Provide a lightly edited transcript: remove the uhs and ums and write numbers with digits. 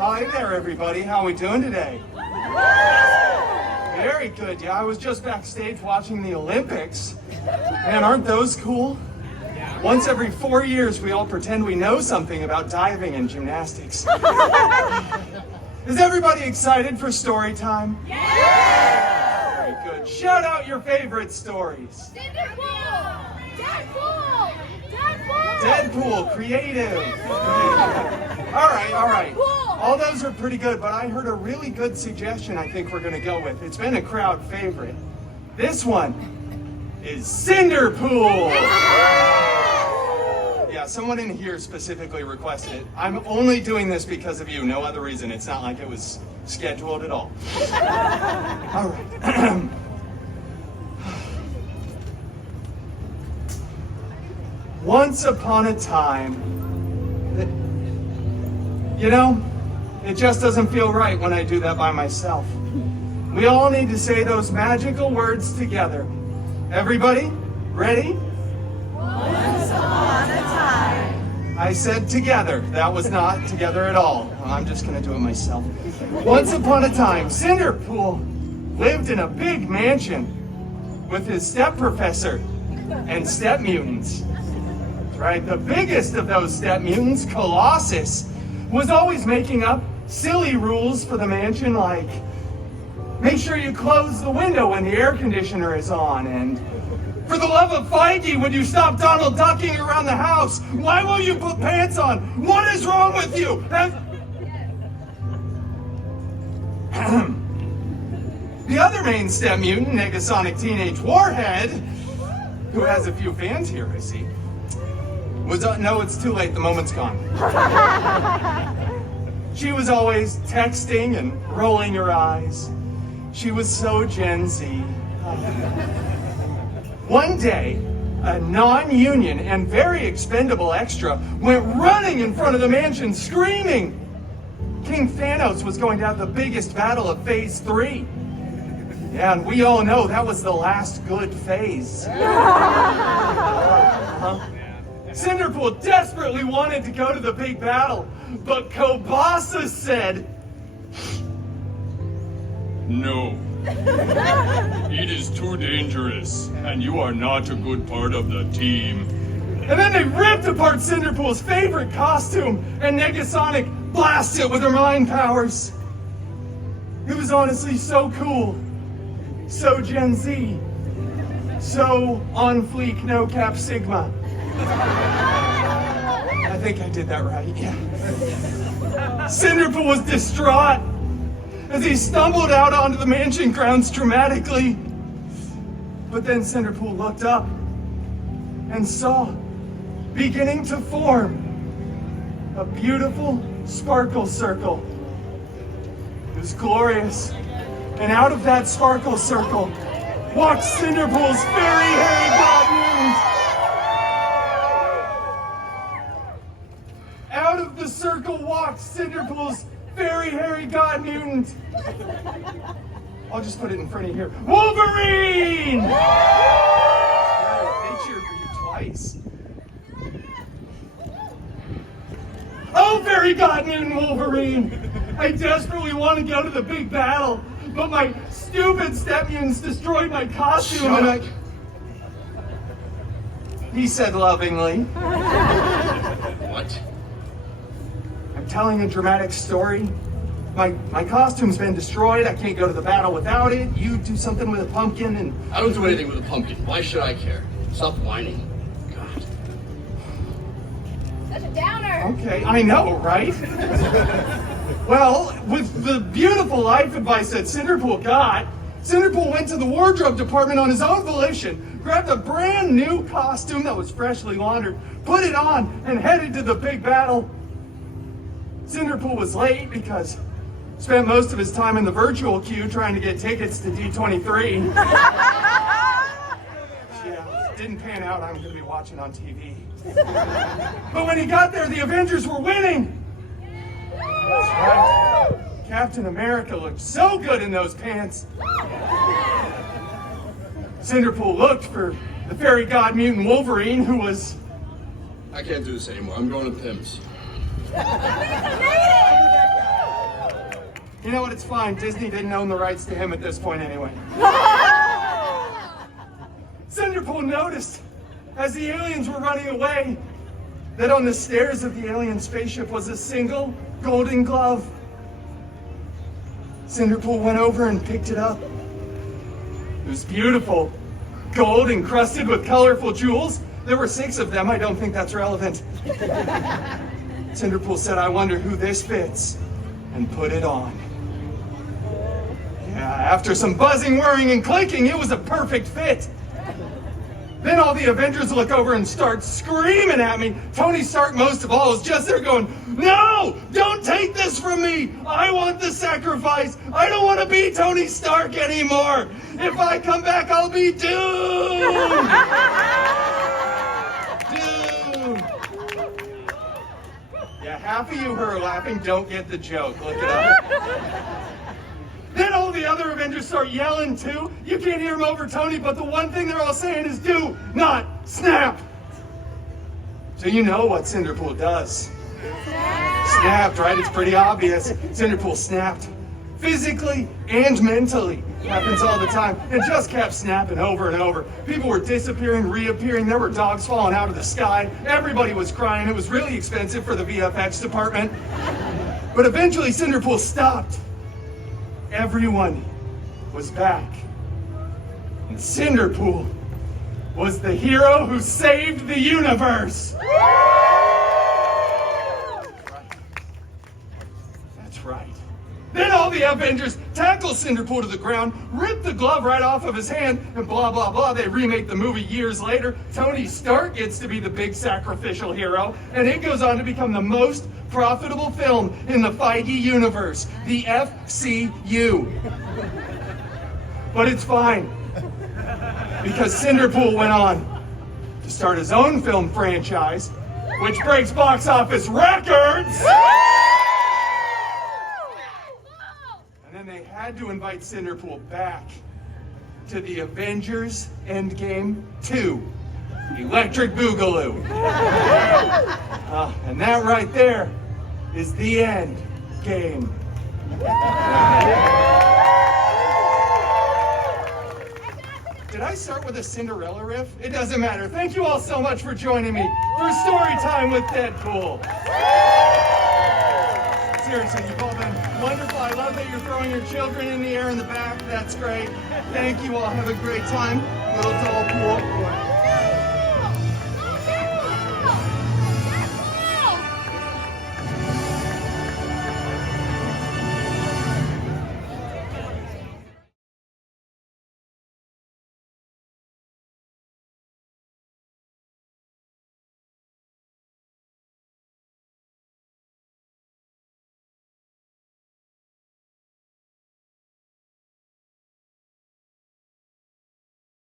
Hi there, everybody. How are we doing today? Very good. Yeah, I was just backstage watching the Olympics. Man, aren't those cool? Once every 4 years, we all pretend we know something about diving and gymnastics. Is everybody excited for story time? Yeah! Very good. Shout out your favorite stories. Cinderpool! Deadpool! Deadpool! Deadpool, creative. All right. All those are pretty good, but I heard a really good suggestion I think we're gonna go with. It's been a crowd favorite. This one is Cinderpool. Yeah, someone in here specifically requested it. I'm only doing this because of you, no other reason. It's not like it was scheduled at all. All right. Once upon a time, you know, it just doesn't feel right when I do that by myself. We all need to say those magical words together. Everybody, ready? Once upon a time. I said together. That was not together at all. I'm just gonna do it myself. Once upon a time, Cinderpool lived in a big mansion with his step professor and step mutants. That's right, the biggest of those step mutants, Colossus, was always making up silly rules for the mansion, like make sure you close the window when the air conditioner is on, and for the love of Feige, would you stop Donald ducking around the house? Why won't you put pants on? What is wrong with you? The other main step mutant, Negasonic Teenage Warhead, who has a few fans here, I see, was, no, it's too late, the moment's gone. She was always texting and rolling her eyes. She was so Gen Z. One day, a non-union and very expendable extra went running in front of the mansion screaming King Thanos was going to have the biggest battle of Phase 3. Yeah, and we all know that was the last good phase. Cinderpool desperately wanted to go to the big battle, but Kobasa said, "No. It is too dangerous, and you are not a good part of the team." And then they ripped apart Cinderpool's favorite costume, and Negasonic blasted it with her mind powers. It was honestly so cool, so Gen Z, so on fleek, no cap Sigma. I think I did that right, yeah. Cinderpool was distraught as he stumbled out onto the mansion grounds dramatically. But then Cinderpool looked up and saw, beginning to form, a beautiful sparkle circle. It was glorious. And out of that sparkle circle walked Cinderpool's fairy hairy god mutant. Out of the circle walked Cinderpool's fairy hairy god mutant. I'll just put it in front of you here. Wolverine! They cheered for you twice. Oh, fairy god mutant Wolverine! I desperately want to go to the big battle, but my stupid step mutants destroyed my costume. Shut up. He said lovingly. What? I'm telling a dramatic story. My costume's been destroyed. I can't go to the battle without it. You do something with a pumpkin and... I don't do anything with a pumpkin. Why should I care? Stop whining. God. Such a downer. Okay, I know, right? Well, with the beautiful life advice that Cinderpool got, Cinderpool went to the wardrobe department on his own volition, grabbed a brand new costume that was freshly laundered, put it on, and headed to the big battle. Cinderpool was late because Spent most of his time in the virtual queue trying to get tickets to D23. Yeah, didn't pan out. I'm going to be watching on TV. But when he got there, the Avengers were winning. That's right. Captain America looked so good in those pants. Cinderpool looked for the fairy god mutant Wolverine, who was... I can't do this anymore. I'm going to Pim's. You know what, it's fine. Disney didn't own the rights to him at this point anyway. Cinderpool noticed, as the aliens were running away, that on the stairs of the alien spaceship was a single golden glove. Cinderpool went over and picked it up. It was beautiful, gold encrusted with colorful jewels. There were 6 of them. I don't think that's relevant. Cinderpool said, "I wonder who this fits," and put it on. Yeah, after some buzzing, whirring, and clicking, it was a perfect fit. Then all the Avengers look over and start screaming at me. Tony Stark, most of all, is just there going, "No! Don't take this from me! I want the sacrifice! I don't want to be Tony Stark anymore! If I come back, I'll be doomed!" Doomed! Yeah, half of you who are laughing don't get the joke. Look it up. Then all the other Avengers start yelling too. You can't hear them over Tony, but the one thing they're all saying is "do not snap." So you know what Cinderpool does. Snapped, right? It's pretty obvious. Cinderpool snapped. Physically and mentally. Happens all the time. And just kept snapping over and over. People were disappearing, reappearing. There were dogs falling out of the sky. Everybody was crying. It was really expensive for the VFX department. But eventually Cinderpool stopped. Everyone was back. And Cinderpool was the hero who saved the universe. That's right. Then all the Avengers tackle Cinderpool to the ground, rip the glove right off of his hand, and blah, blah, blah. They remake the movie years later. Tony Stark gets to be the big sacrificial hero, and it goes on to become the most profitable film in the Feige universe, the FCU. But it's fine, because Cinderpool went on to start his own film franchise, which breaks box office records. And then they had to invite Cinderpool back to the Avengers Endgame 2, Electric Boogaloo. And that right there is the end game. Did I start with a Cinderella riff? It doesn't matter. Thank you all so much for joining me for Story Time with Deadpool. Seriously, you've all been wonderful. I love that you're throwing your children in the air in the back. That's great. Thank you all. Have a great time. Little doll pool.